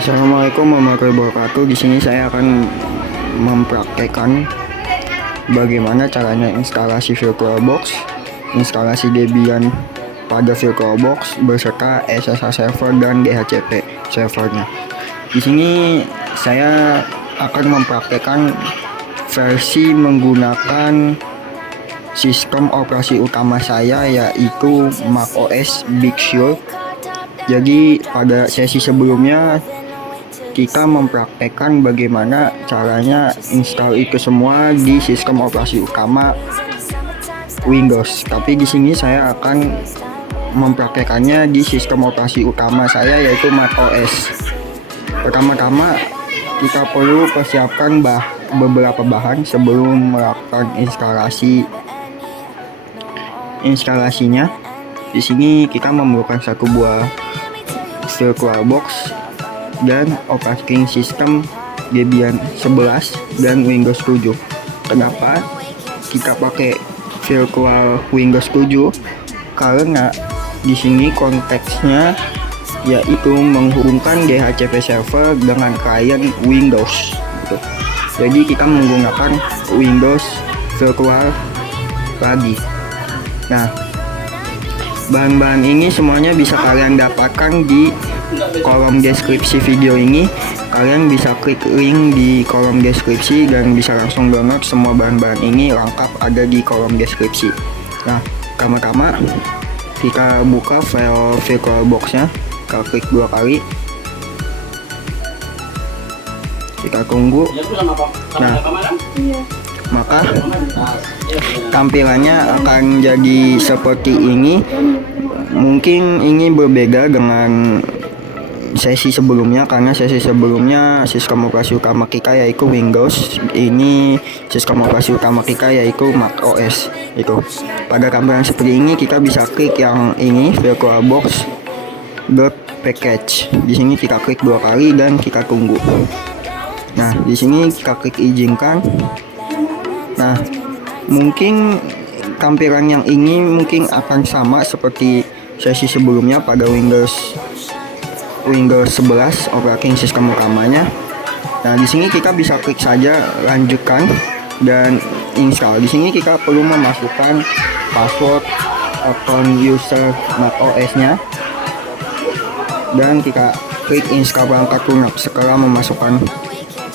Assalamualaikum warahmatullahi wabarakatuh. Di sini saya akan mempraktekkan bagaimana caranya instalasi VirtualBox, instalasi Debian pada VirtualBox beserta SSH server dan DHCP servernya. Di sini saya akan mempraktekkan versi menggunakan sistem operasi utama saya, yaitu macOS Big Sur. Jadi pada sesi sebelumnya kita mempraktekkan bagaimana caranya install itu semua di sistem operasi utama Windows. Tapi di sini saya akan mempraktekannya di sistem operasi utama saya, yaitu macOS. Pertama-tama kita perlu persiapkan beberapa bahan sebelum melakukan instalasinya. Di sini kita memerlukan satu buah VirtualBox dan operating system Debian 11 dan Windows 7. Kenapa kita pakai virtual Windows 7? Karena di sini konteksnya yaitu menghubungkan DHCP server dengan klien Windows gitu. Jadi kita menggunakan Windows virtual lagi. Nah, bahan-bahan ini semuanya bisa kalian dapatkan di kolom deskripsi video ini. Kalian bisa klik link di kolom deskripsi dan bisa langsung download semua bahan-bahan ini, lengkap ada di kolom deskripsi. Nah, pertama-tama kita buka file VirtualBox-nya, kita klik 2 kali, kita tunggu. Nah, maka tampilannya akan jadi seperti ini. Mungkin ini berbeda dengan sesi sebelumnya, karena sesi sebelumnya sistem operasi utama kita yaitu Windows, ini sistem operasi utama kita yaitu macOS. Itu pada tampilan seperti ini kita bisa klik yang ini, virtualbox.package. Di sini kita klik 2 kali dan kita tunggu. Nah, di sini kita klik izinkan. Nah, mungkin tampilan yang ini mungkin akan sama seperti sesi sebelumnya pada Windows 11 operating system utamanya. Nah, di sini kita bisa klik saja lanjutkan dan install. Di sini kita perlu memasukkan password akun user macOS-nya dan kita klik install perangkat lunak setelah memasukkan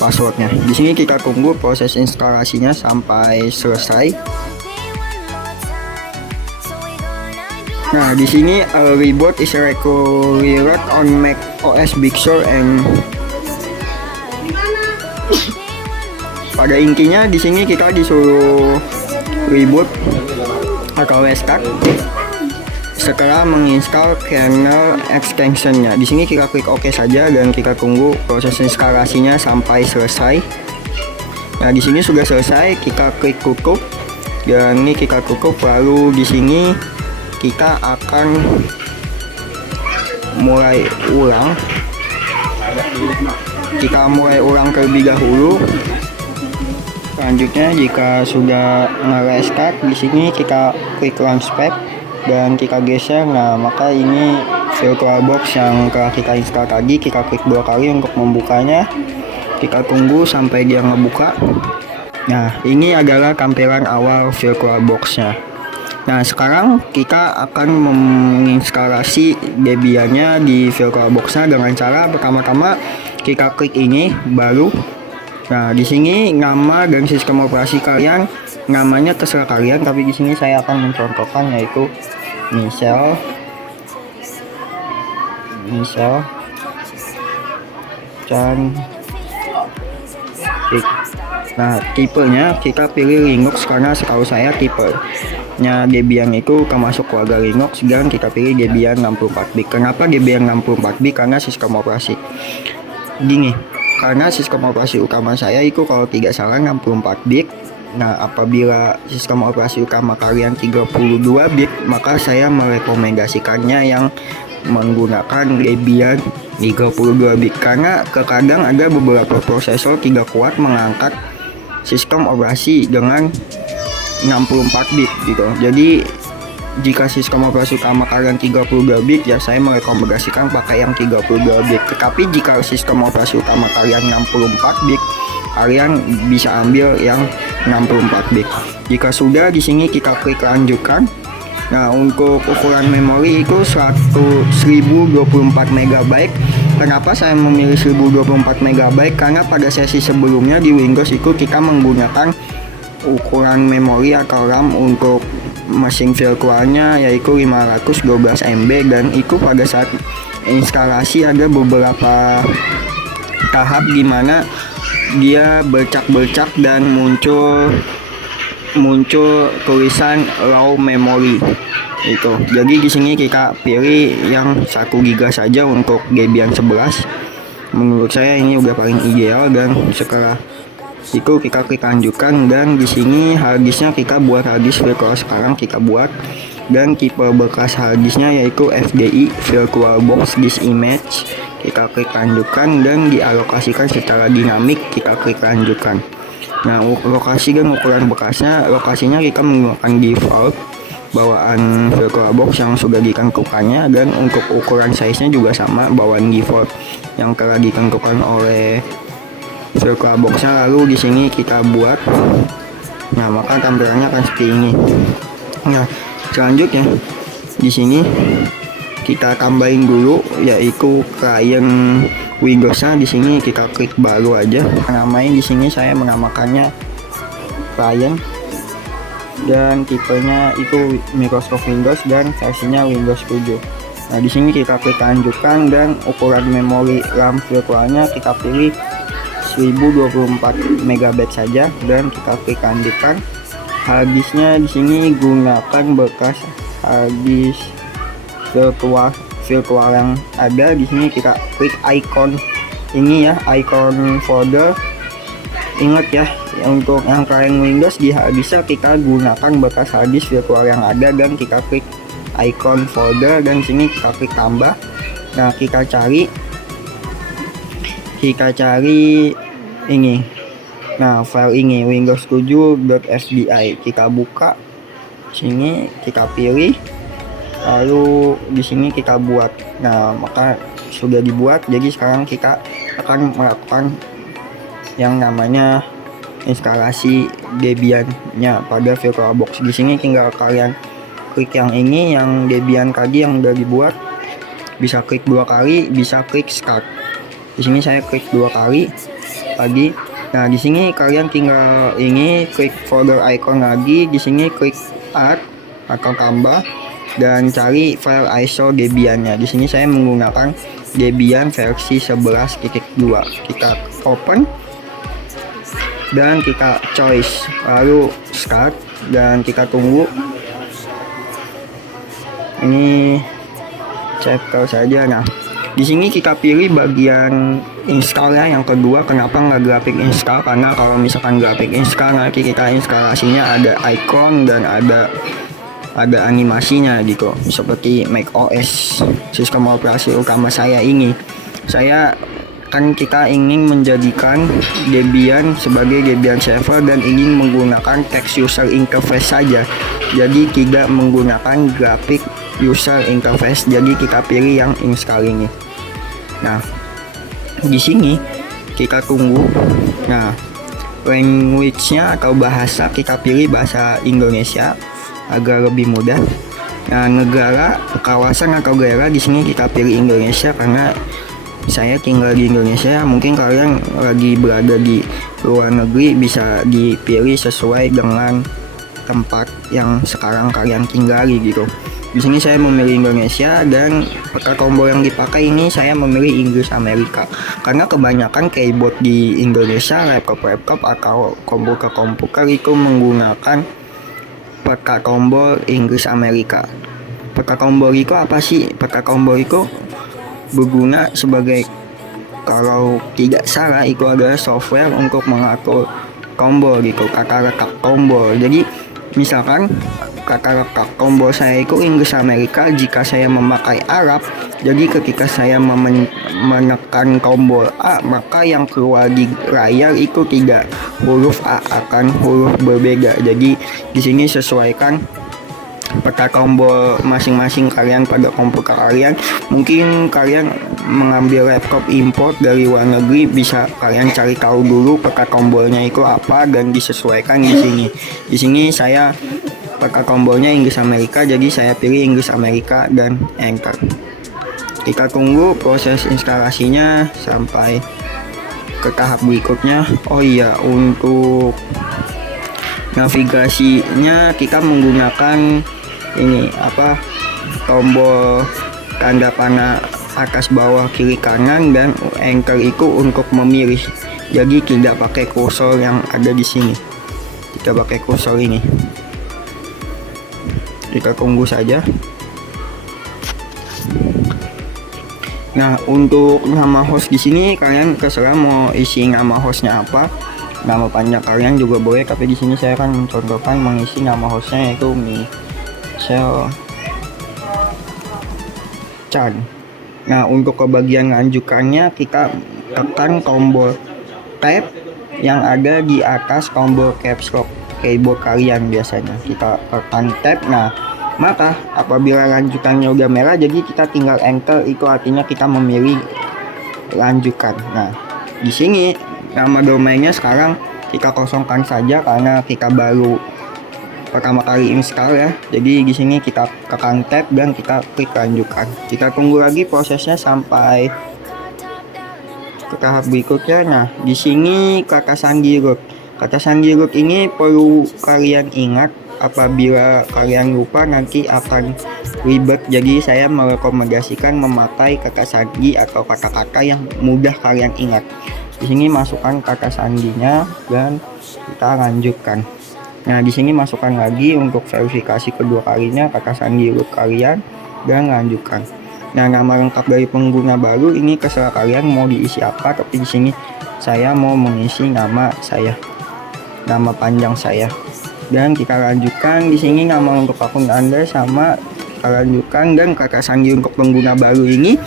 passwordnya. Di sini kita tunggu proses instalasinya sampai selesai. Nah, di sini reboot is required on Mac OS Big Sur and pada intinya di sini kita disuruh reboot atau restart setelah menginstal kernel extensionnya. Di sini kita klik OK saja dan kita tunggu proses instalasinya sampai selesai. Nah, di sini sudah selesai, kita klik tutup dan ini kita tutup. Lalu di sini kita akan mulai ulang. Kita mulai ulang terlebih dahulu. Selanjutnya jika sudah nge-restart, di sini kita klik launchpad dan kita geser. Nah, maka ini VirtualBox yang telah kita install tadi, kita klik 2 kali untuk membukanya. Kita tunggu sampai dia ngebuka. Nah, ini adalah tampilan awal VirtualBox-nya. Nah, sekarang kita akan menginstalasi Debian-nya di VirtualBox-nya dengan cara pertama-tama kita klik ini baru. Nah, di sini nama dan sistem operasi kalian, namanya terserah kalian, tapi di sini saya akan mencontohkan yaitu Michelle. Cantik. Nah, tipenya kita pilih Linux karena setahu saya tipenya Debian itu termasuk keluarga Linux, dan kita pilih Debian 64-bit. Kenapa Debian 64-bit? Karena sistem operasi karena sistem operasi utama saya itu kalau tidak salah 64-bit. Nah, apabila sistem operasi utama kalian 32-bit, maka saya merekomendasikannya yang menggunakan Debian 32-bit, karena terkadang ada beberapa prosesor tidak kuat mengangkat sistem operasi dengan 64 bit gitu. Jadi jika sistem operasi utama kalian 32 bit ya saya merekomendasikan pakai yang 32 bit. Tetapi jika sistem operasi utama kalian 64 bit, kalian bisa ambil yang 64 bit. Jika sudah, di sini kita klik lanjutkan. Nah, untuk ukuran memori itu 1024 MB. Kenapa saya memilih 1024 MB? Karena pada sesi sebelumnya di Windows itu kita menggunakan ukuran memori atau RAM untuk mesin virtualnya yaitu 512 MB, dan itu pada saat instalasi ada beberapa tahap dimana dia bercak-bercak dan muncul tulisan low memory itu. Jadi di sini kita pilih yang 1 GB saja untuk Debian 11. Menurut saya ini udah paling ideal, dan setelah itu kita klik lanjutkan, dan di sini harddisknya kita buat harddisk virtual sekarang kita buat, dan tipe bekas harddisknya yaitu FDI VirtualBox Disk Image. Kita klik lanjutkan dan dialokasikan secara dinamik, kita klik lanjutkan. Nah, lokasi dan ukuran bekasnya, lokasinya kita menggunakan default bawaan VirtualBox yang sudah ditentukannya, dan untuk ukuran size-nya juga sama bawaan default yang telah ditentukan oleh VirtualBox-nya. Lalu di sini kita buat, nah maka tampilannya akan seperti ini. Nah, selanjutnya di sini kita tambahin dulu yaitu client Windows-nya. Di sini kita klik baru aja, namain di sini saya menamakannya client, dan tipenya itu Microsoft Windows dan versinya Windows 7. Nah, di sini kita klik lanjutkan, dan ukuran memori RAM virtualnya kita pilih 1024 MB saja, dan kita klik lanjutkan. Harddisknya di sini gunakan bekas harddisk virtual yang ada. Di sini kita klik icon ini ya, icon folder. Ingat ya, untuk yang client Windows di harddisknya kita gunakan bekas harddisk virtual yang ada, dan kita klik icon folder, dan sini kita klik tambah. Nah, kita cari ini. Nah, file ini Windows 7.fdi, kita buka sini, kita pilih, lalu di sini kita buat. Nah, maka sudah dibuat, jadi sekarang kita akan melakukan yang namanya instalasi Debian-nya pada VirtualBox. Di sini tinggal kalian klik yang ini, yang Debian tadi yang udah dibuat, bisa klik 2 kali, bisa klik start. Di sini saya klik 2 kali lagi. Nah, di sini kalian tinggal ini klik folder icon lagi, di sini klik add atau tambah, dan cari file ISO Debian-nya. Di sini saya menggunakan Debian versi 11.2. Kita open dan kita choice, lalu start, dan kita tunggu. Ini chapter saja. Nah, di sini kita pilih bagian installnya yang kedua. Kenapa nggak grafik install? Karena kalau misalkan grafik install nanti kita instalasinya ada icon dan ada animasinya gitu, seperti macOS sistem operasi utama saya ini. Kita ingin menjadikan Debian sebagai Debian server dan ingin menggunakan text user interface saja, jadi tidak menggunakan grafik user interface. Jadi kita pilih yang install ini. Nah, di sini kita tunggu. Nah, language-nya atau bahasa kita pilih bahasa Indonesia agar lebih mudah. Nah, negara, kawasan atau daerah di sini kita pilih Indonesia karena saya tinggal di Indonesia. Mungkin kalian lagi berada di luar negeri, bisa dipilih sesuai dengan tempat yang sekarang kalian tinggali gitu. Di sini saya memilih Indonesia, dan peta tombol yang dipakai ini saya memilih Inggris Amerika karena kebanyakan keyboard di Indonesia, laptop atau komputer itu menggunakan peta tombol Inggris Amerika. Peta tombol itu apa sih? Peta tombol itu berguna sebagai, kalau tidak salah itu adalah software untuk mengatur tombol gitu, kata letak tombol. Jadi misalkan kata letak tombol saya itu Inggris Amerika, jika saya memakai Arab, jadi ketika saya menekan tombol A, maka yang keluar di layar itu tidak huruf A, akan huruf berbeda. Jadi di sini sesuaikan peta tombol masing-masing kalian pada komputer kalian. Mungkin kalian mengambil laptop import dari luar negeri, bisa kalian cari tahu dulu peta tombolnya itu apa dan disesuaikan di sini. Di sini saya peta tombolnya Inggris Amerika, jadi saya pilih Inggris Amerika dan enter. Kita tunggu proses instalasinya sampai ke tahap berikutnya. Oh iya, untuk navigasinya kita menggunakan ini tombol tanda panah atas bawah kiri kanan dan enter itu untuk memilih. Jadi tidak pakai kursor yang ada di sini. Kita pakai kursor ini. Kita tunggu saja. Nah, untuk nama host di sini kalian terserah mau isi nama hostnya apa. Nama panjang kalian juga boleh, tapi di sini saya akan mencontohkan mengisi nama hostnya yaitu Michelle Chan. Nah, untuk ke bagian lanjutannya kita tekan tombol tab yang ada di atas tombol caps lock keyboard kalian biasanya. Kita tekan tab. Nah, maka apabila lanjutannya udah merah, jadi kita tinggal enter, itu artinya kita memilih lanjutkan. Nah, di sini nama domainnya sekarang kita kosongkan saja karena kita baru pertama kali install ya. Jadi di sini kita tekan tab dan kita klik lanjutkan. Kita tunggu lagi prosesnya sampai ke tahap berikutnya. Nah, di sini kata sandi root. Kata sandi root ini perlu kalian ingat, apabila kalian lupa nanti akan ribet. Jadi saya merekomendasikan memakai kata sandi atau kata-kata yang mudah kalian ingat. Di sini masukkan kata sandinya dan kita lanjutkan. Nah, di sini masukkan lagi untuk verifikasi kedua kalinya kata sandi root kalian dan lanjutkan. Nah, nama lengkap dari pengguna baru ini terserah kalian mau diisi apa, tapi di sini saya mau mengisi nama saya, nama panjang saya. Dan kita lanjutkan. Di sini nama untuk akun Anda sama kita lanjutkan, dan kata sandi untuk pengguna baru ini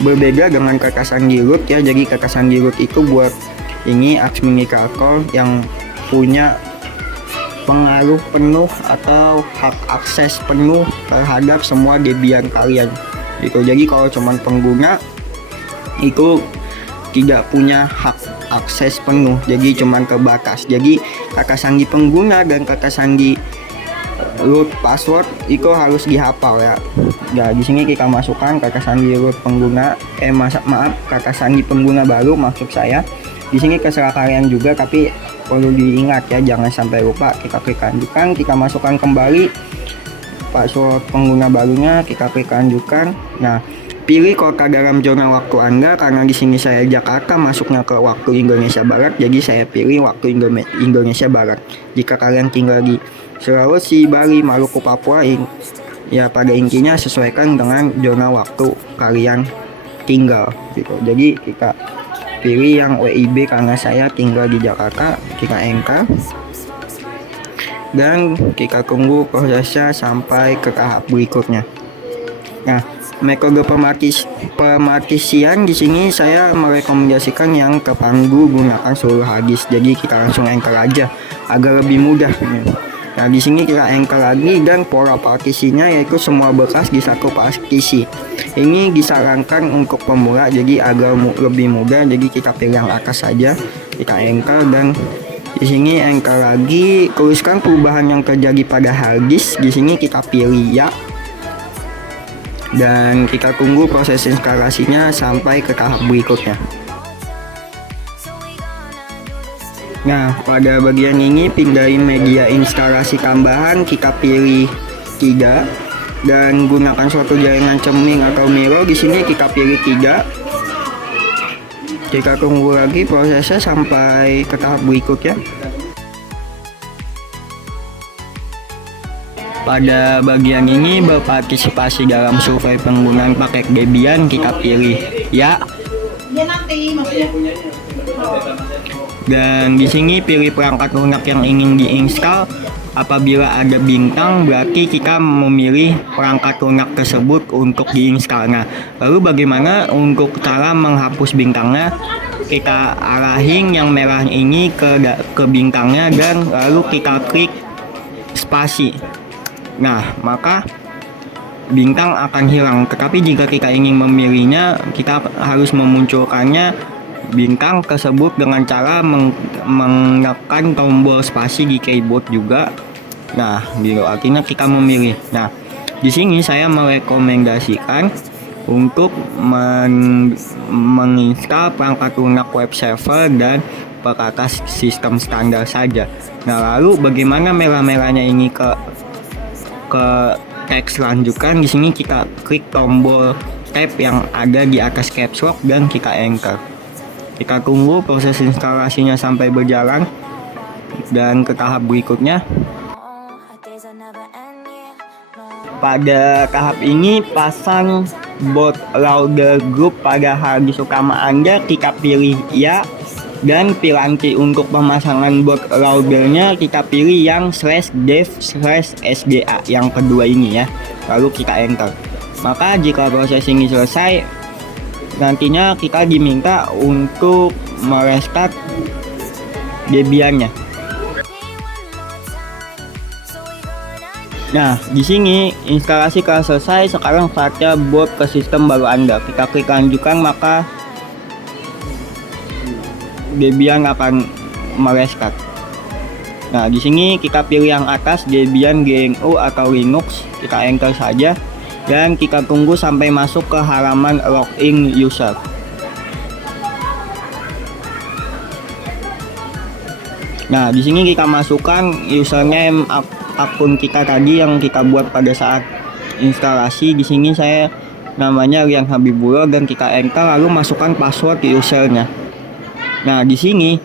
berbeda dengan kata sandi root ya. Jadi kata sandi root itu buat ini administrator yang punya pengaruh penuh atau hak akses penuh terhadap semua Debian kalian gitu. Jadi kalau cuman pengguna itu tidak punya hak akses penuh, jadi cuman terbatas. Jadi kata sandi pengguna dan kata sandi root password itu harus dihafal ya. Nah, di sini kita masukkan kata sandi root pengguna kata sandi pengguna baru maksud saya. Di sini terserah kalian juga, tapi perlu diingat ya, jangan sampai lupa. Kita klik lanjutkan, kita masukkan kembali password pengguna barunya, kita klik lanjutkan. Nah, pilih kota dalam zona waktu Anda, karena di sini saya Jakarta masuknya ke waktu Indonesia Barat, jadi saya pilih waktu Indonesia Barat. Jika kalian tinggal di Sulawesi, Bali, Maluku, Papua, ya pada intinya sesuaikan dengan zona waktu kalian tinggal gitu. Jadi kita pilih yang WIB karena saya tinggal di Jakarta, kita enter dan kita tunggu prosesnya sampai ke tahap berikutnya. Nah, metode pemartisian di sini saya merekomendasikan yang terpanggu gunakan seluruh harddisk. Jadi kita langsung enter aja agar lebih mudah. Nah, di sini kita enter lagi dan pola partisinya yaitu semua bekas di satu partisi. Ini disarankan untuk pemula jadi agar lebih mudah. Jadi kita pilih yang atas saja, kita enter dan di sini enter lagi, tuliskan perubahan yang terjadi pada harddisk. Di sini kita pilih ya. Dan kita tunggu proses instalasinya sampai ke tahap berikutnya. Nah, pada bagian ini pindahin media instalasi tambahan, kita pilih 3 dan gunakan suatu jaringan cermin atau mirror. Di sini kita pilih 3. Kita tunggu lagi prosesnya sampai ke tahap berikutnya. Pada bagian ini berpartisipasi dalam survei penggunaan paket Debian, kita pilih ya. Dan di sini pilih perangkat lunak yang ingin diinstal. Apabila ada bintang berarti kita memilih perangkat lunak tersebut untuk diinstal. Nah, lalu bagaimana untuk cara menghapus bintangnya? Kita arahin yang merah ini ke bintangnya dan lalu kita klik spasi. Nah, maka bintang akan hilang. Tetapi jika kita ingin memilihnya, kita harus memunculkannya bintang tersebut dengan cara menekan tombol spasi di keyboard juga. Nah, gitu artinya kita memilih. Nah, di sini saya merekomendasikan untuk menginstal perangkat lunak web server dan perkakas sistem standar saja. Nah, lalu bagaimana merah-merahnya ini ke teks lanjutkan? Di sini kita klik tombol tab yang ada di atas caps lock dan kita enter. Kita tunggu proses instalasinya sampai berjalan dan ke tahap berikutnya. Pada tahap ini pasang bootloader group pada harddisk utama Anda, kita pilih ya, dan piranti untuk pemasangan bootloadernya kita pilih yang /dev/sda yang kedua ini ya, lalu kita enter. Maka jika proses ini selesai, nantinya kita diminta untuk merestart Debian-nya. Nah, di sini instalasi telah selesai. Sekarang saatnya boot ke sistem baru Anda. Kita klik lanjutkan, maka Debian akan merestart. Nah, di sini kita pilih yang atas, Debian GNU atau Linux. Kita enter saja dan kita tunggu sampai masuk ke halaman login user. Nah, di sini kita masukkan username akun kita tadi yang kita buat pada saat instalasi. Di sini saya namanya Rian Habibullah dan kita enter, lalu masukkan password usernya. Nah, di sini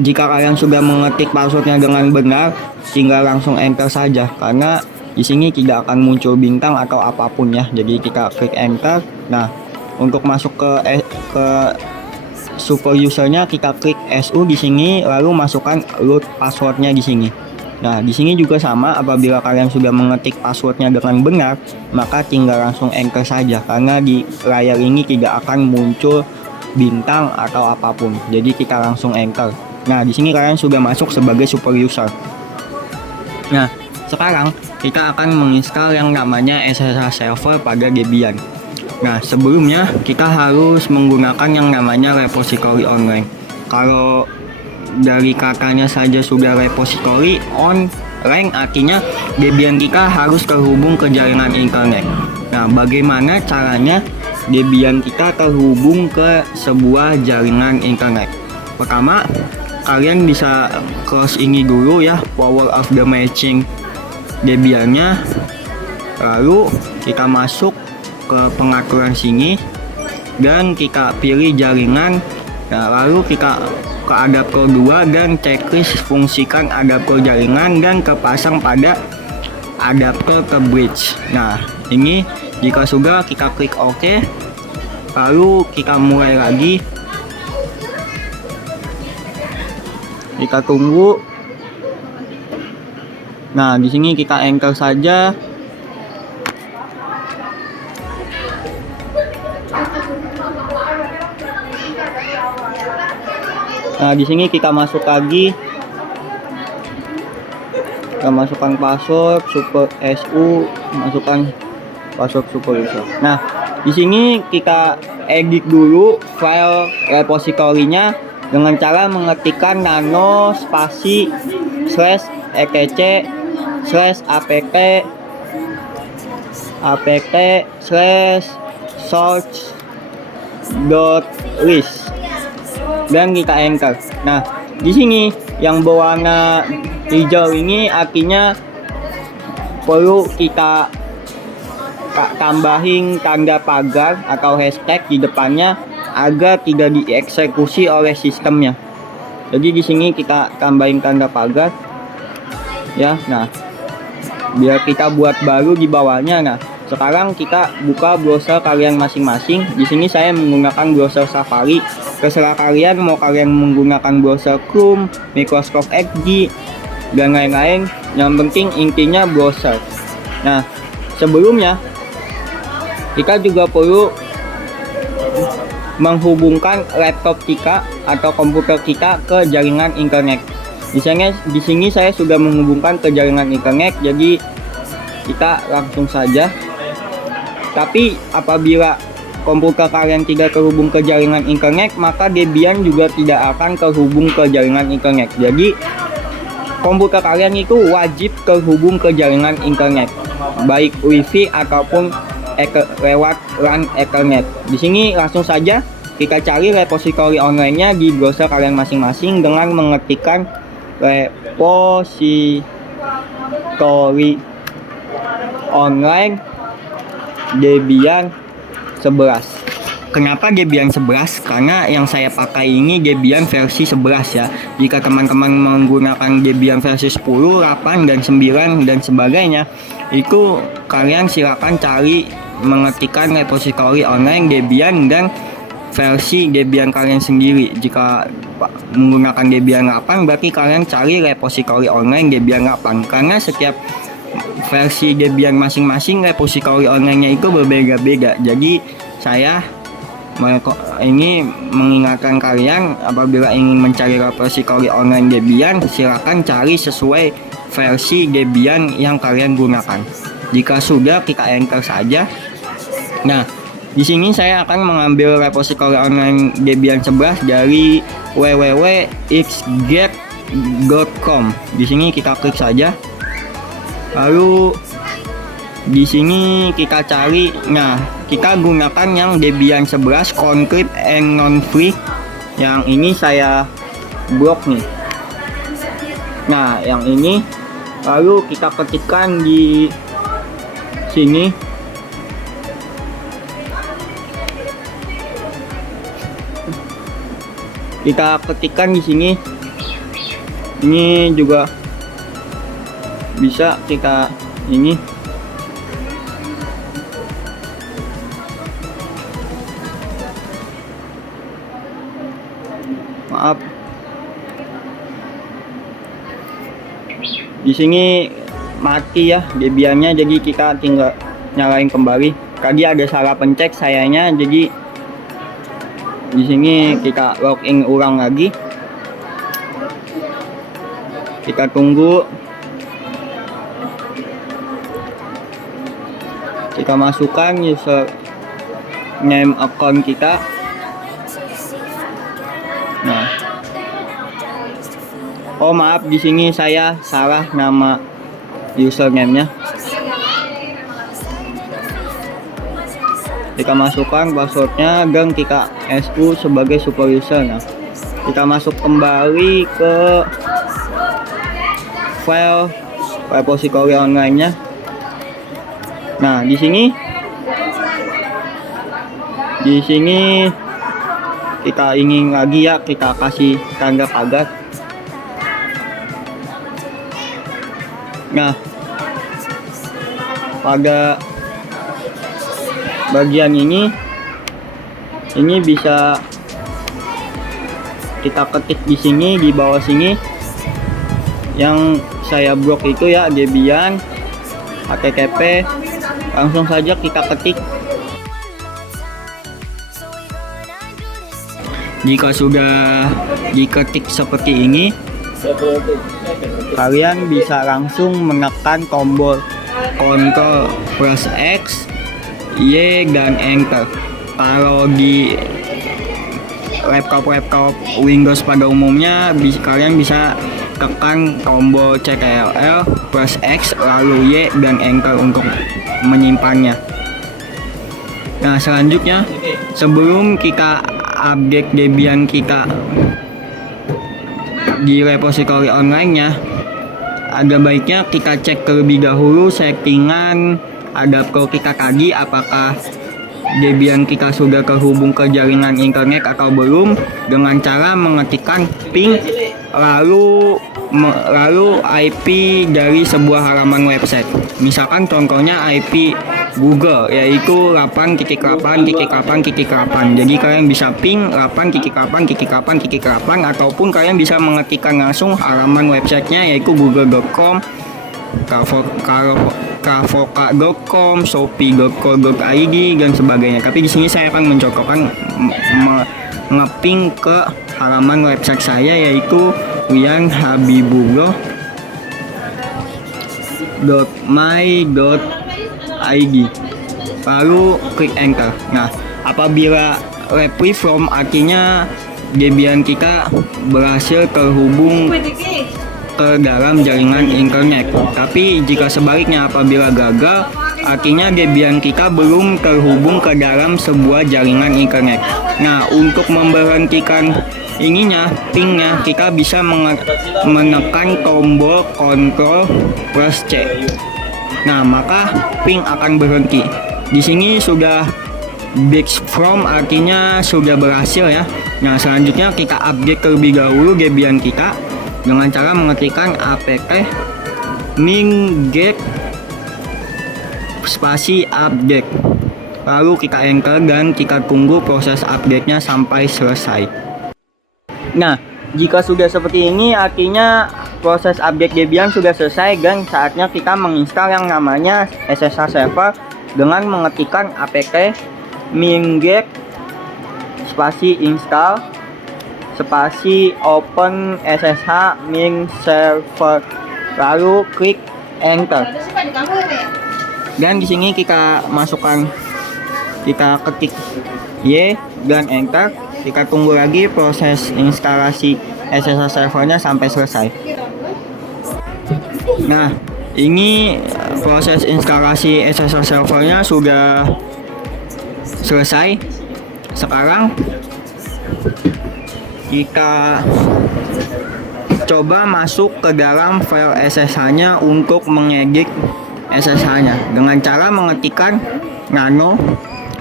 jika kalian sudah mengetik passwordnya dengan benar, tinggal langsung enter saja karena di sini tidak akan muncul bintang atau apapun ya. Jadi kita klik enter. Nah, untuk masuk ke super usernya kita klik SU di sini, lalu masukkan root passwordnya di sini. Nah, di sini juga sama, apabila kalian sudah mengetik passwordnya dengan benar, maka tinggal langsung enter saja karena di layar ini tidak akan muncul bintang atau apapun. Jadi kita langsung enter. Nah, di sini kalian sudah masuk sebagai super user. Nah, sekarang kita akan menginstal yang namanya SSH server pada Debian. Nah, sebelumnya kita harus menggunakan yang namanya repository online. Kalau dari katanya saja sudah repository online, artinya Debian kita harus terhubung ke jaringan internet. Nah, bagaimana caranya Debian kita terhubung ke sebuah jaringan internet? Pertama, kalian bisa close ini dulu ya, power of the machine Debian-nya. Lalu kita masuk ke pengaturan sini dan kita pilih jaringan. Nah, lalu kita ke adapter 2 dan checklist fungsikan adapter jaringan dan kepasang pada adapter ke bridge. Nah, ini jika sudah kita klik OK, lalu kita mulai lagi. Kita tunggu. Nah, di sini kita enter saja. Nah, di sini kita masuk lagi. Kita masukkan password super SU, masukkan password super user. Nah, di sini kita edit dulu file repository-nya dengan cara mengetikkan nano spasi /etc /apt/source.list dan kita enter. Nah, di sini yang berwarna hijau ini artinya perlu kita tambahin tanda pagar atau hashtag di depannya agar tidak dieksekusi oleh sistemnya. Jadi di sini kita tambahin tanda pagar ya. Nah, biar kita buat baru di bawahnya. Nah, sekarang kita buka browser kalian masing-masing. Di sini saya menggunakan browser Safari. Terserah kalian mau kalian menggunakan browser Chrome, Microsoft Edge dan lain-lain. Yang penting intinya browser. Nah, sebelumnya kita juga perlu menghubungkan laptop kita atau komputer kita ke jaringan internet. Di sini saya sudah menghubungkan ke jaringan internet. Jadi kita langsung saja. Tapi apabila komputer kalian tidak terhubung ke jaringan internet, maka Debian juga tidak akan terhubung ke jaringan internet. Jadi komputer kalian itu wajib terhubung ke jaringan internet, baik WiFi ataupun lewat LAN Ethernet. Di sini langsung saja kita cari repository online-nya di browser kalian masing-masing dengan mengetikkan repository online Debian 11. Kenapa Debian 11? Karena yang saya pakai ini Debian versi 11 ya. Jika teman-teman menggunakan Debian versi 10, 8, dan 9 dan sebagainya, itu kalian silakan cari mengetikkan repository online Debian dan versi Debian kalian sendiri. Jika menggunakan Debian 8, berarti kalian cari repository online Debian 8, karena setiap versi Debian masing-masing repository online-nya itu berbeda-beda. Jadi saya ini mengingatkan kalian, apabila ingin mencari repository online Debian, silakan cari sesuai versi Debian yang kalian gunakan. Jika sudah, kita enter saja. Nah, di sini saya akan mengambil repository online Debian 11 dari www.xget.com. Di sini kita klik saja. Lalu di sini kita cari, nah kita gunakan yang Debian 11 Concrete and Non-Free. Yang ini saya blok nih. Nah, yang ini lalu kita ketikkan di sini. Kita ketikkan di sini. Ini juga bisa kita ini. Maaf. Di sini mati ya Debiannya, jadi kita tinggal nyalain kembali. Tadi ada salah pencet sayanya, jadi di sini kita login ulang lagi. Kita tunggu. Kita masukkan user name account kita. Nah, oh maaf, di sini saya salah nama username-nya. Kita masukkan passwordnya dan kita SU sebagai super user. Nah, kita masuk kembali ke file repository online-nya. Nah, di sini kita ingin lagi ya, kita kasih tanda pagar. Nah, pada bagian ini bisa kita ketik di sini, di bawah sini yang saya blok itu ya, Debian http. Langsung saja kita ketik. Jika sudah diketik seperti ini, kalian bisa langsung menekan tombol Ctrl plus X, Y, dan Enter. Kalau di laptop Windows pada umumnya, kalian bisa tekan tombol Ctrl plus X lalu Y dan Enter untuk menyimpannya. Nah, selanjutnya sebelum kita update Debian kita di repository online-nya, ada baiknya kita cek terlebih dahulu settingan adaptor kita tadi, apakah Debian kita sudah terhubung ke jaringan internet atau belum, dengan cara mengetikkan ping lalu IP dari sebuah halaman website. Misalkan contohnya IP Google, yaitu 8.8.8.8. Jadi kalian bisa ping 8.8.8.8, ataupun kalian bisa mengetikkan langsung halaman websitenya, yaitu google.com, kavoka.com, shopee.co.id, dan sebagainya. Tapi di sini saya akan mencocokkan ngeping ke halaman website saya, yaitu Wian Habibullah. .my.id, lalu klik enter. Nah, apabila retrieve from artinya Debian kita berhasil terhubung ke dalam jaringan internet. Tapi jika sebaliknya apabila gagal, artinya Debian kita belum terhubung ke dalam sebuah jaringan internet. Nah, untuk memberhentikan ininya, pingnya, kita bisa menekan tombol Ctrl plus C. Nah, maka ping akan berhenti. Di sini sudah back from artinya sudah berhasil ya. Nah, selanjutnya kita update terlebih dahulu Debian kita dengan cara mengetikkan apt minget spasi update, lalu kita enter dan kita tunggu proses update-nya sampai selesai. Nah, jika sudah seperti ini artinya proses update Debian sudah selesai dan saatnya kita menginstal yang namanya SSH server dengan mengetikkan apt minget spasi install spasi open SSH min server, lalu klik enter. Dan di sini kita masukkan, kita ketik Y dan enter. Kita tunggu lagi proses instalasi SSH servernya sampai selesai. Nah, ini proses instalasi SSH servernya sudah selesai. Sekarang kita coba masuk ke dalam file SSH-nya untuk mengedit SSH-nya dengan cara mengetikkan nano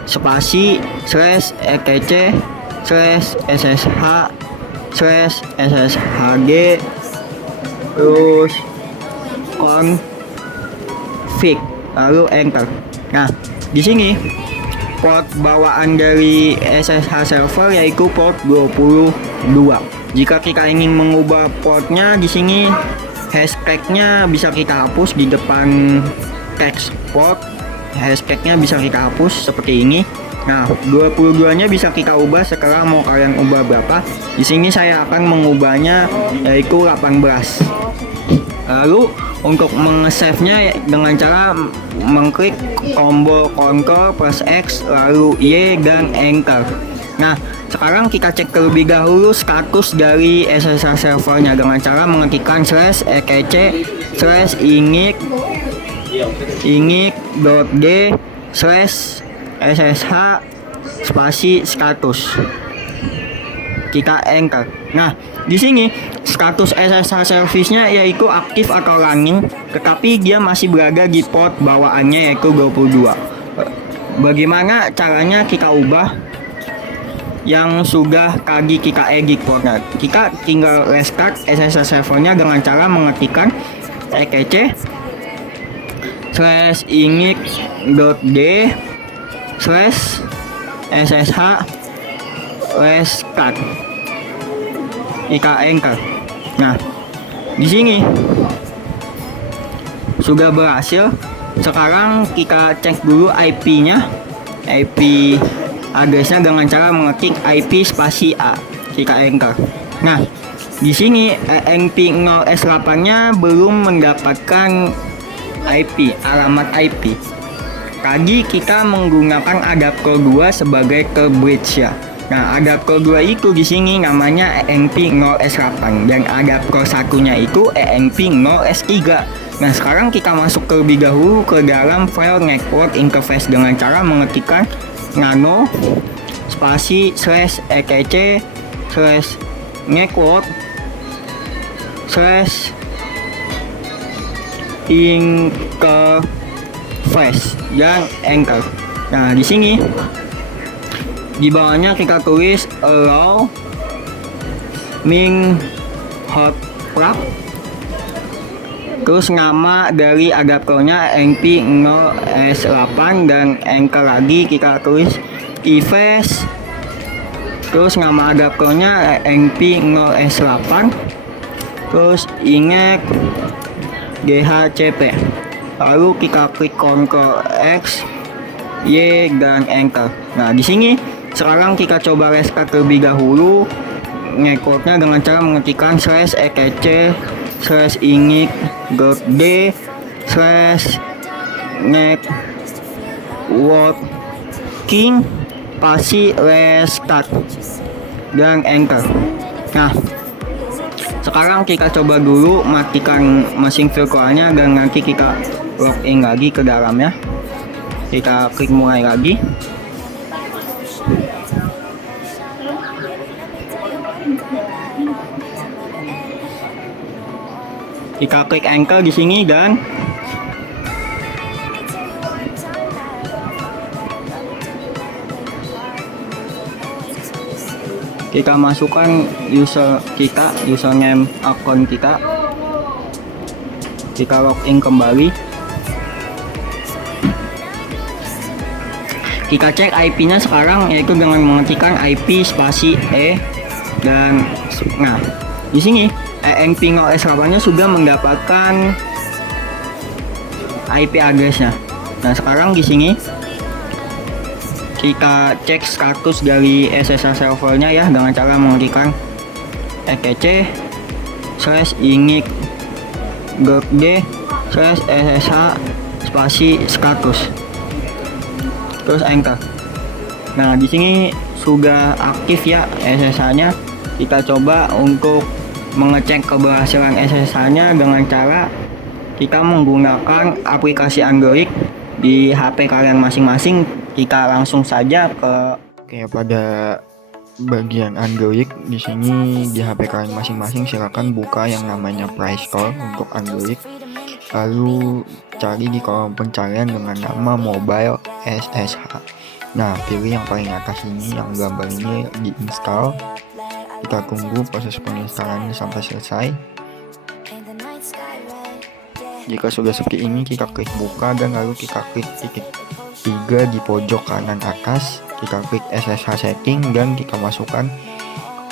spasi /etc /ssh/sshg terus config, lalu enter. Nah, di sini port bawaan dari SSH server yaitu port 22. Jika kita ingin mengubah portnya, di sini hashtagnya bisa kita hapus di depan teks port. Hashtagnya bisa kita hapus seperti ini. Nah, 22-nya bisa kita ubah setelah mau kalian ubah berapa. Di sini saya akan mengubahnya yaitu 18. Lalu untuk mengesave-nya dengan cara mengklik tombol Ctrl plus X lalu Y dan enter. Nah, sekarang kita cek terlebih dahulu status dari SSH servernya dengan cara mengetikkan /etc/init.d/ssh spasi status. Kita enter. Nah, di sini status SSH service-nya yaitu aktif atau running, tetapi dia masih berada di port bawaannya yaitu 22. Bagaimana caranya kita ubah yang sudah tadi kita edit portnya? Kita tinggal restart SSH servernya dengan cara mengetikkan etc/init.d/ssh restart. Kita enter. Nah, di sini sudah berhasil. Sekarang kita cek dulu IP-nya, IP address-nya dengan cara mengetik IP spasi A. Kita enter. Nah, di sini ENP0S8-nya belum mendapatkan alamat IP. Tadi kita menggunakan adapter 2 sebagai ke bridge ya. Nah, adapter 2 itu di sini namanya ENP0S8 dan adapter satunya itu ENP0S3. Nah, sekarang kita masuk terlebih dahulu ke dalam file network interface dengan cara mengetikkan nano spasi /etc/network/interface dan enter. Nah, di sini di bawahnya kita tulis allow min hotplug, terus nama dari adapternya ENP0S8 dan enter lagi. Kita tulis EVS, terus nama adapternya ENP0S8, terus inget DHCP, lalu kita klik Ctrl X Y dan enter. Nah, di sini sekarang kita coba restart terlebih dahulu networknya dengan cara mengetikkan /etc/init.d/ssh slash networking spasi restart dan enter. Nah, sekarang kita coba dulu matikan mesin virtualnya dan nanti kita login lagi ke dalamnya. Kita klik mulai lagi. Kita klik enter di sini dan kita masukkan username akun kita. Kita login kembali. Kita cek IP-nya sekarang, yaitu dengan mengetikkan IP spasi dan nah di sini ENP0S8-nya sudah mendapatkan IP address-nya. Nah, sekarang di sini kita cek status dari SSH servernya ya dengan cara mengetikkan etc/init.d/ssh spasi status, terus enter. Nah, di sini sudah aktif ya SSH-nya. Kita coba untuk mengecek keberhasilan SSH-nya dengan cara kita menggunakan aplikasi Android di HP kalian masing-masing. Kita langsung saja ke pada bagian Android. Di sini di HP kalian masing-masing silakan buka yang namanya Play Store untuk Android. Lalu cari di kolom pencarian dengan nama Mobile SSH. Nah, pilih yang paling atas ini, yang gambar ini diinstal. Kita tunggu proses penginstalannya sampai selesai. Jika sudah seperti ini, kita klik buka dan lalu kita klik titik 3 di pojok kanan atas. Kita klik SSH setting dan kita masukkan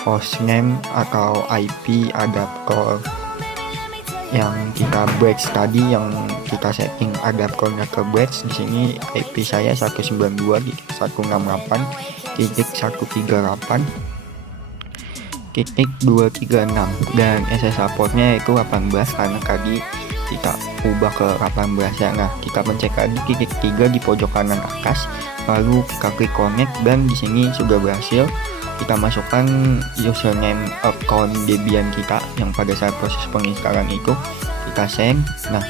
hostname atau IP adaptor yang kita batch tadi, yang kita setting adaptornya ke batch. Di sini IP saya 192.168.236 dan SSH portnya yaitu 18 karena tadi kita ubah ke 18 ya. Nah, kita pencet lagi titik 3 di pojok kanan atas, lalu kita klik connect dan di sini sudah berhasil. Kita masukkan username account Debian kita yang pada saat proses penginstalan itu. Kita send. Nah,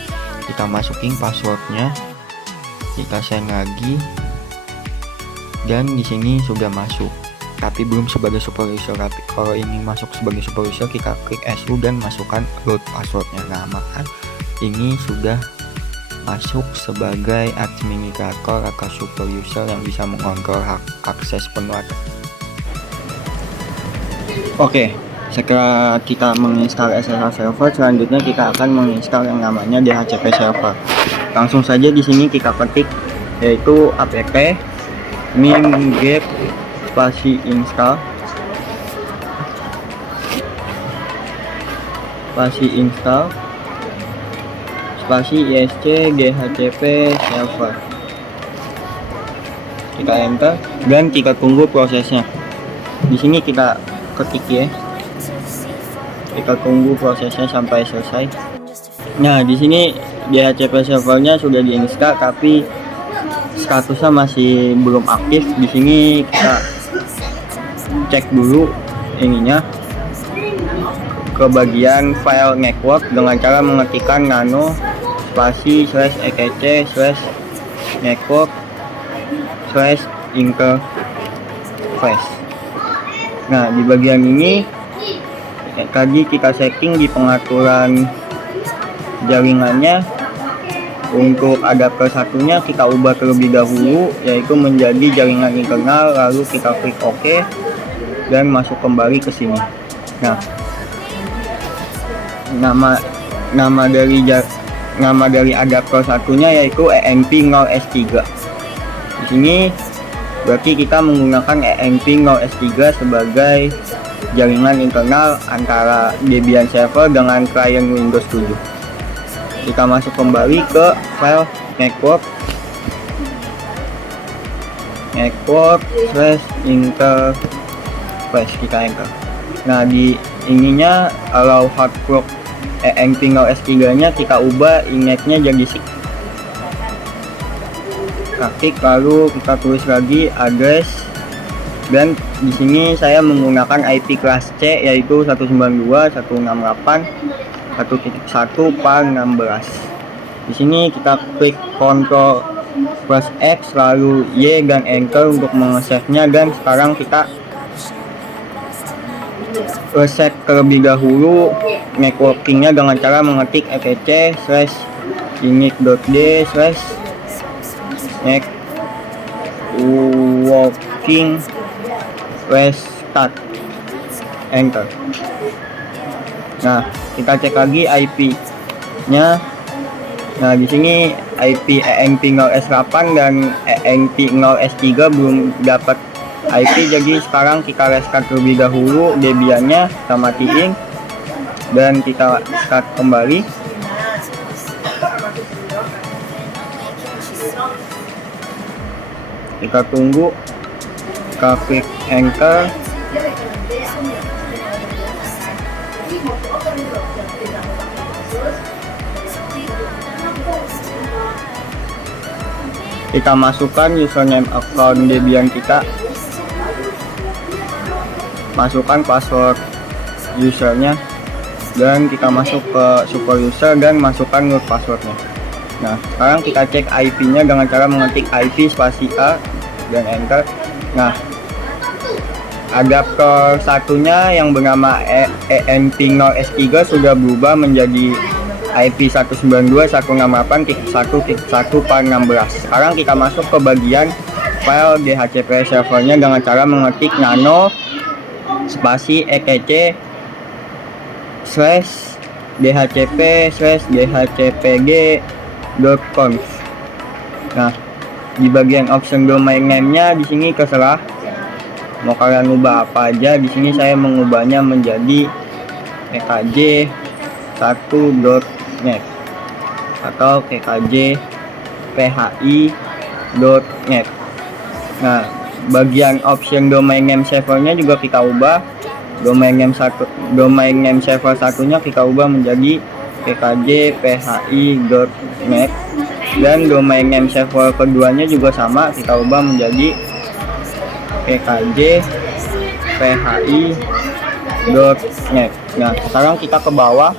kita masukin passwordnya. Kita send lagi. Dan di sini sudah masuk. Tapi belum sebagai super user. Tapi kalau ini masuk sebagai super user, kita klik SU dan masukkan root passwordnya. Nah, maka ini sudah masuk sebagai administrator atau super user yang bisa mengontrol hak akses penuh. Oke, setelah kita menginstal SSH server, selanjutnya kita akan menginstal yang namanya DHCP server. Langsung saja di sini kita ketik yaitu apt minget spasi install spasi isc dhcp server. Kita enter dan kita tunggu prosesnya. Di sini kita ketik ya, kita tunggu prosesnya sampai selesai. Nah, di sini DHCP servernya sudah diinstal tapi statusnya masih belum aktif. Di sini kita cek dulu ininya ke bagian file network dengan cara mengetikkan nano spasi /etc/network/interface. Nah, di bagian ini tadi kita setting di pengaturan jaringannya. Untuk adapter satunya kita ubah terlebih dahulu, yaitu menjadi jaringan internal. Lalu kita klik OK dan masuk kembali ke sini. Nah, nama dari adapter satunya yaitu ENP0S3. Di sini berarti kita menggunakan ENP0S3 sebagai jaringan internal antara Debian server dengan klien Windows 7. Kita masuk kembali ke file network/interface. Kita enter. Nah, di ininya allow hard fork ENP0S3 nya kita ubah ingetnya jadi klik, lalu kita tulis lagi address, dan di sini saya menggunakan IP kelas C yaitu 192.168.1.1/16. Di sini kita klik Ctrl plus X lalu Y dan Enter untuk menge-save-nya, dan sekarang kita reset terlebih dahulu networkingnya dengan cara mengetik etc/init.d/networking/start, enter. Nah, kita cek lagi IP-nya. Nah, di sini IP ENP0S8 dan ENP0S3 belum dapat IP, jadi sekarang kita restart terlebih dahulu Debian-nya, kita matiin dan kita start kembali. Kita tunggu, kita klik enter. Kita masukkan username account Debian kita, masukkan password usernya, dan kita masuk ke super user dan masukkan root passwordnya. Nah, sekarang kita cek IP-nya dengan cara mengetik IP spasi A dan enter. Nah, adapter satunya yang bernama ENP0S3 sudah berubah menjadi IP 192.168.1.1/16. Sekarang kita masuk ke bagian file DHCP servernya dengan cara mengetik nano spasi etc/dhcp/dhcpg.conf. Nah, di bagian option domain name-nya di sini terserah mau kalian ubah apa aja. Di sini saya mengubahnya menjadi ekj1.net atau ekj.phi.net. Nah, bagian option domain name servernya juga kita ubah. Domain name server satunya kita ubah menjadi ekj.phi.net, dan domain name server keduanya juga sama, kita ubah menjadi ekj.phi.net. Nah, sekarang kita ke bawah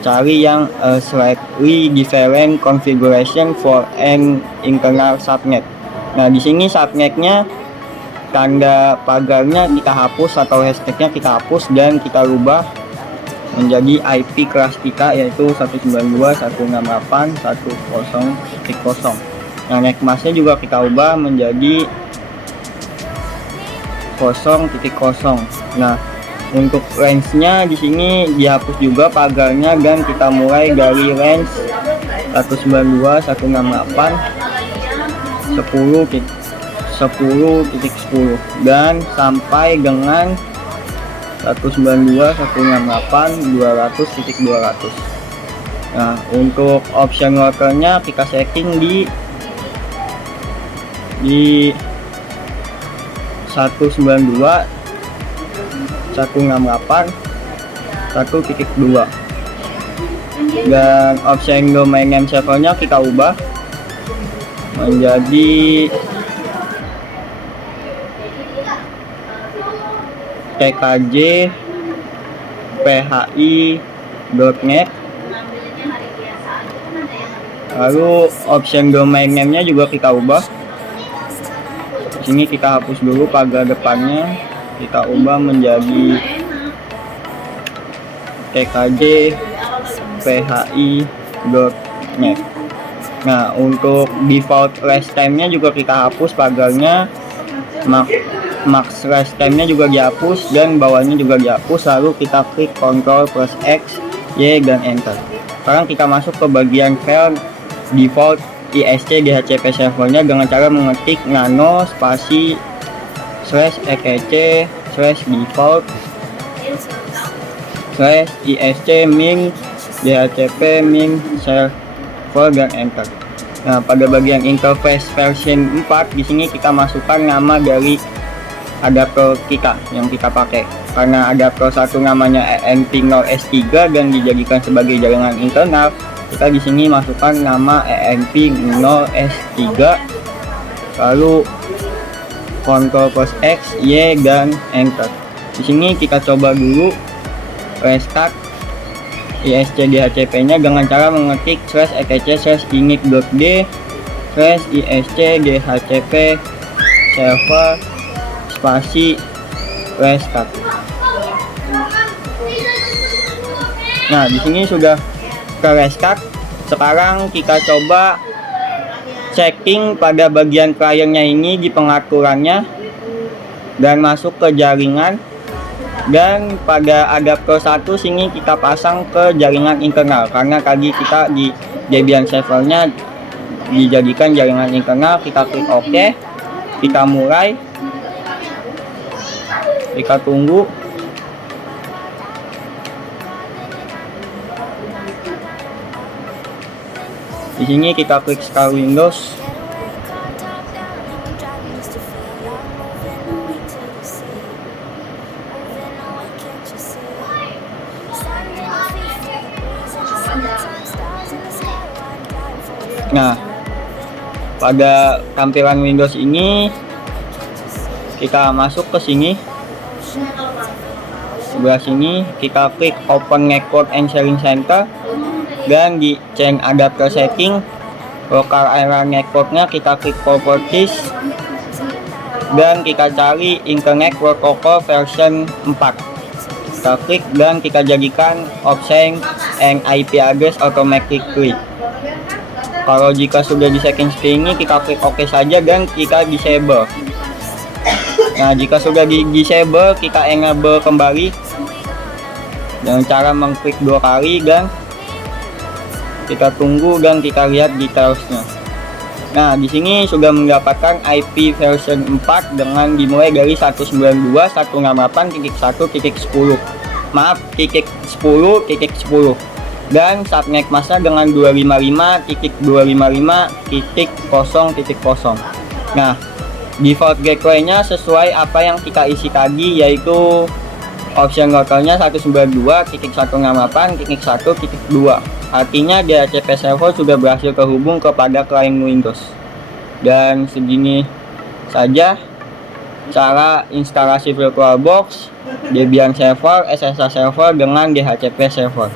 cari yang slightly different configuration for an internal subnet. Nah, di sini subnetnya tanda pagarnya kita hapus atau hashtagnya kita hapus dan kita rubah menjadi IP kelas kita yaitu 192.168.1.0.0. Nah, netmasknya juga kita ubah menjadi 0.0. Nah, untuk range-nya di sini dihapus juga pagarnya dan kita mulai dari range 192.168.10.10 dan sampai dengan 192.168.200.200. Nah, untuk option worker-nya kita setting di 192.168.1.2, dan option domain name servernya kita ubah menjadi ekj.phi.net. Lalu option domain name-nya juga kita ubah. Di sini kita hapus dulu pagar depannya, kita ubah menjadi ekj.phi.net. Nah, untuk default rest time-nya juga kita hapus pagarnya, max rest time-nya juga dihapus dan bawahnya juga dihapus. Lalu kita klik Ctrl plus X, Y dan enter. Sekarang kita masuk ke bagian file default ISC DHCP servernya dengan cara mengetik nano spasi /etc/default/isc min dhcp min server dan enter. Nah, pada bagian interface version 4 di sini kita masukkan nama dari adapter kita yang kita pakai. Karena adapter satu namanya EMP0S3 dan dijadikan sebagai jaringan internal, kita di sini masukkan nama EMP0S3, lalu Ctrl plus X, Y, dan Enter. Di sini kita coba dulu restart ISC-DHCP-nya dengan cara mengetik /etc/init.d/ISC-DHCP server spasi restart. Nah, di sini sudah ke restart. Sekarang kita coba checking pada bagian kliennya ini di pengaturannya dan masuk ke jaringan, dan pada adapter 1 sini kita pasang ke jaringan internal karena tadi kita di Debian servernya dijadikan jaringan internal. Kita klik OK, kita mulai, kita tunggu. Di sini kita klik Start Windows. Nah, pada tampilan Windows ini kita masuk ke sini, sebelah sini kita klik Open Network and Sharing Center, dan di change adapter setting local area networknya kita klik Properties, dan kita cari Internet Protocol version 4. Kita klik dan kita jadikan option and IP address automatically. Kalau jika sudah di setting seperti ini, kita klik OK saja dan kita disable. Nah, jika sudah di disable, kita enable kembali dengan cara mengklik 2 kali dan kita tunggu dan kita lihat detailsnya. Nah, di sini sudah mendapatkan IP version 4 dengan dimulai dari 192.168.1.10. Maaf, titik 10.10. Dan subnet masknya dengan 255.255.0.0. Nah, default gateway-nya sesuai apa yang kita isi tadi, yaitu option lokalnya 192.168.1.2. Artinya DHCP server sudah berhasil terhubung kepada klien Windows. Dan segini saja cara instalasi VirtualBox, Debian server, SSH server dengan DHCP server.